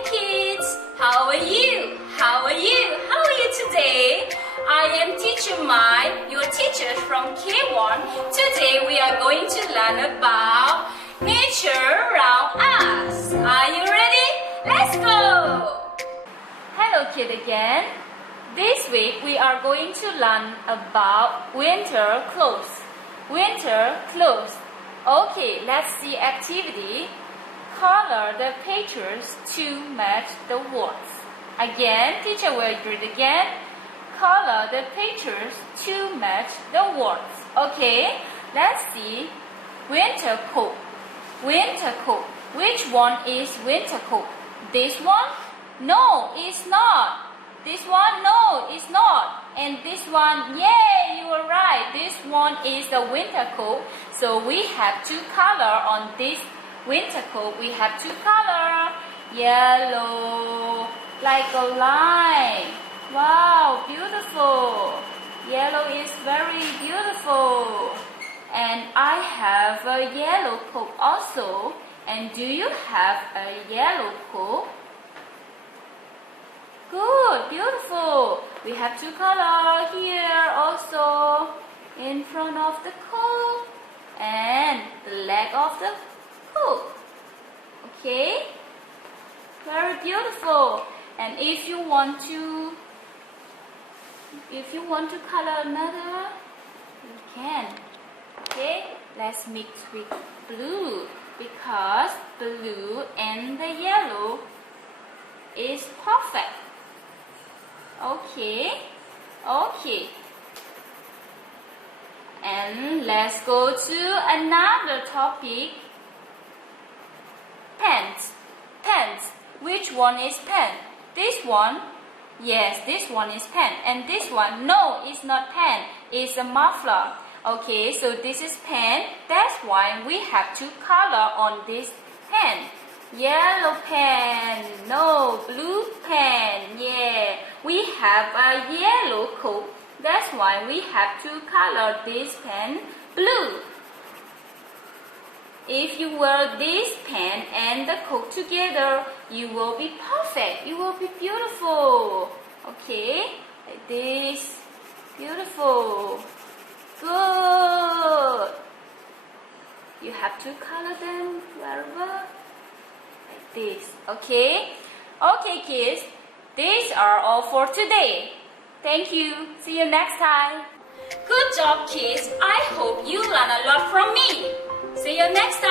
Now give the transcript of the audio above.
morning, kids. How are you? How are you? How are you today? I am Teacher Mai, your teacher from K.1. Today we are going to learn about nature around us. Are you ready? Let's go! Hello, kid again. This week we are going to learn about winter clothes. Winter clothes. Okay, let's see activity. Color the pictures to match the words. Again, teacher will read again. Color the pictures to match the words. Okay, let's see. Winter coat. Winter coat. Which one is winter coat? This one? No, it's not. This one? No, it's not. And this one? Yay, you are right. This one is the winter coat. So we have to color on this winter coat. We have to color yellow like a line. Wow, beautiful. Yellow is very beautiful. And I have a yellow coat also. And do you have a yellow coat? Good, beautiful. We have to color here also in front of the coat and the leg of the coat. Okay? Very beautiful. And if you want to color another, you can. Okay? Let's mix with blue because blue and the yellow is perfect. Okay? Okay. And let's go to another topic. Pants. Pants. Which one is pen? This one? Yes, this one is pen. And this one? No, it's not pen. It's a muffler. Okay, so this is pen. That's why we have to color on this pen. Yellow pen. No, blue pen. Yeah. We have a yellow coat. That's why we have to color this pen blue. If you wear this pen and the coat together, you will be perfect. You will be beautiful. Okay, like this. Beautiful. Good. You have to color them wherever. Like this. Okay? Okay, kids. These are all for today. Thank you. See you next time. Good job, kids. I hope you learn a lot from me. See you next time.